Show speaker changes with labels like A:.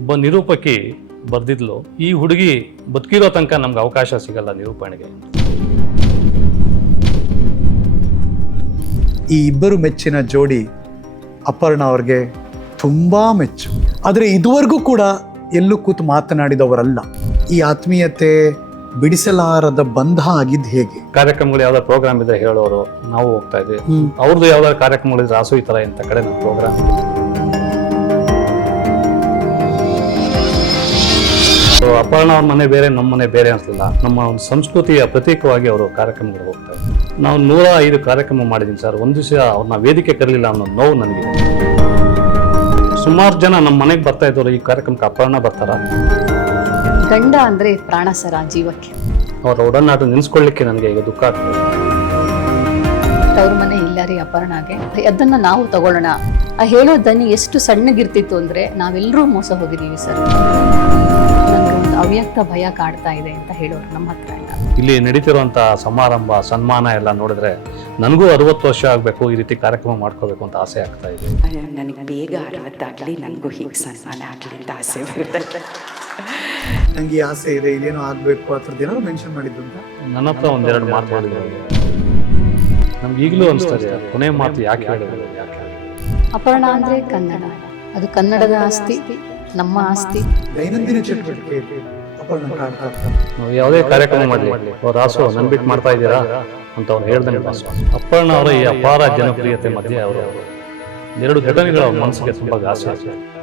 A: ಒಬ್ಬ ನಿರೂಪಕಿ ಬರ್ದಿದ್ಲು, ಈ ಹುಡುಗಿ ಬದುಕಿರೋ ತನಕ ನಮ್ಗೆ ಅವಕಾಶ ಸಿಗಲ್ಲ ನಿರೂಪಣೆಗೆ.
B: ಈ ಇಬ್ಬರು ಮೆಚ್ಚಿನ ಜೋಡಿ ಅಪರ್ಣ ಅವ್ರಿಗೆ ತುಂಬಾ ಮೆಚ್ಚು. ಆದರೆ ಇದುವರೆಗೂ ಕೂಡ ಎಲ್ಲೂ ಕೂತು ಮಾತನಾಡಿದವರಲ್ಲ. ಈ ಆತ್ಮೀಯತೆ ಬಿಡಿಸಲಾರದ ಬಂಧ ಆಗಿದ್ದು ಹೇಗೆ?
A: ಕಾರ್ಯಕ್ರಮಗಳು ಯಾವ್ದಾದ್ರು ಪ್ರೋಗ್ರಾಮ್ ಇದ್ರೆ ಹೇಳೋರು, ನಾವು ಹೋಗ್ತಾ ಇದ್ವಿ. ಅವ್ರದ್ದು ಯಾವ್ದಾದ್ರು ಕಾರ್ಯಕ್ರಮಗಳಿದ್ರೆ ರಾಸು ಈ ತರ ಇಂಥ ಕಡೆ ನಮ್ಮ ಪ್ರೋಗ್ರಾಮ್. ಅಪರ್ಣ ಅವ್ರ ಮನೆ ಬೇರೆ, ನಮ್ಮ ಮನೆ ಬೇರೆ ಅನ್ಸಲಿಲ್ಲ. ನಮ್ಮ ಒಂದು ಸಂಸ್ಕೃತಿಯ ಪ್ರತೀಕವಾಗಿ ಅವರು ಕಾರ್ಯಕ್ರಮಗಳು ಹೋಗ್ತಾ ಇದ್ರು. ನಾವು 105 ಕಾರ್ಯಕ್ರಮ ಮಾಡಿದೀನಿ ಸರ್. ಒಂದು ದಿವಸ ಅವ್ರನ್ನ ವೇದಿಕೆ ಕರಲಿಲ್ಲ ಅನ್ನೋ ನೋವು ನನಗೆ. ಸುಮಾರು ಜನ ನಮ್ಮ ಮನೆಗೆ ಬರ್ತಾ ಇದ್ದವರು ಈ ಕಾರ್ಯಕ್ರಮಕ್ಕೆ ಅಪರ್ಣ ಬರ್ತಾರ.
C: ಗಂಡ ಅಂದ್ರೆ ಪ್ರಾಣ ಸರ ಜೀವಕ್ಕೆ.
A: ಅವರ ಒಡನಾಟ ನೆನೆಸ್ಕೊಳ್ಳಿಕ್ಕೆ ನನಗೆ ಈಗ ದುಃಖ ಆಗ್ತದೆ.
C: ಅವ್ರ ಮನೆ ಇಲ್ಲ ರೀ ಅಪರ್ಣಾಗೆ, ಅದನ್ನ ನಾವು ತಗೊಳ್ಳೋಣ. ಆ ಹೇಳೋ ದನಿ ಎಷ್ಟು ಸಣ್ಣಗಿರ್ತಿತ್ತು ಅಂದ್ರೆ ನಾವೆಲ್ಲರೂ ಮೋಸ ಹೋಗಿದೀವಿ ಸರ್. ನನ್ಗೆ ಒಂದು ಅವ್ಯಕ್ತ ಭಯ ಕಾಡ್ತಾ ಇದೆ ಅಂತ ಹೇಳೋರು ನಮ್ಮ ಹತ್ರ ಇಲ್ಲ.
A: ಇಲ್ಲಿ ನಡೀತಿರುವಂತ ಸಮಾರಂಭ ಸನ್ಮಾನ ಎಲ್ಲ ನೋಡಿದ್ರೆ ನನಗೂ 60 ವರ್ಷ ಆಗ್ಬೇಕು, ಈ ರೀತಿ ಕಾರ್ಯಕ್ರಮ ಮಾಡ್ಕೋಬೇಕು ಅಂತ ಆಸೆ ಆಗ್ತಾ ಇದೆ.
D: ನನಗೆ ಬೇಗ 60 ಆಗಲಿ, ನನಗೂ ಹೀಗೆ ಸನ್ಮಾನ ಆಗಲಿ ಅಂತ ಆಸೆ ಬರುತ್ತೆ.
B: ನಂಗೆ ಈ ಆಸೆ ಇದೆ, ಇಲ್ಲೇನೋ ಆಗ್ಬೇಕು ಆ ಥರದ್ದು ಏನಾದ್ರು ಮೆನ್ಷನ್ ಮಾಡಿದ್ದು ಅಂತ
A: ನನ್ನ ಹತ್ರ ಒಂದೆರಡು ಮಾತು ಹೇಳಿದ್ರು. ನಮ್ಗೆ ಈಗಲೂ ಅನಿಸ್ತದೆ, ಕೊನೆ ಮಾತು ಯಾಕೆ ಹೇಳಿದ್ರು, ಯಾಕೆ
C: ಅಪರ್ಣ ಅಂದ್ರೆ ಕನ್ನಡ, ಅದು ಕನ್ನಡದ ಆಸ್ತಿ, ನಮ್ಮ ಆಸ್ತಿ.
B: ದೈನಂದಿನ ಚಟುವಟಿಕೆ ಅಪರ್ಣ ಕಾಡ್ತಾ
A: ನಾವು ಯಾವುದೇ ಕಾರ್ಯಕ್ರಮ ಮಾಡಲಿ, ರಾಸು ನನ್ ಬಿಟ್ಟು ಮಾಡ್ತಾ ಇದ್ದೀರಾ ಅಂತ ಅವ್ರು ಹೇಳ್ದಂಗೆ ರಾಸು. ಅಪರ್ಣ ಅವರ ಈ ಅಪಾರ ಜನಪ್ರಿಯತೆ ಮಧ್ಯೆ ಅವರು 2 ಘಟನೆಗಳು ಅವ್ರ ಮನಸ್ಸಿಗೆ ತುಂಬಾ ಘಾಸಿ.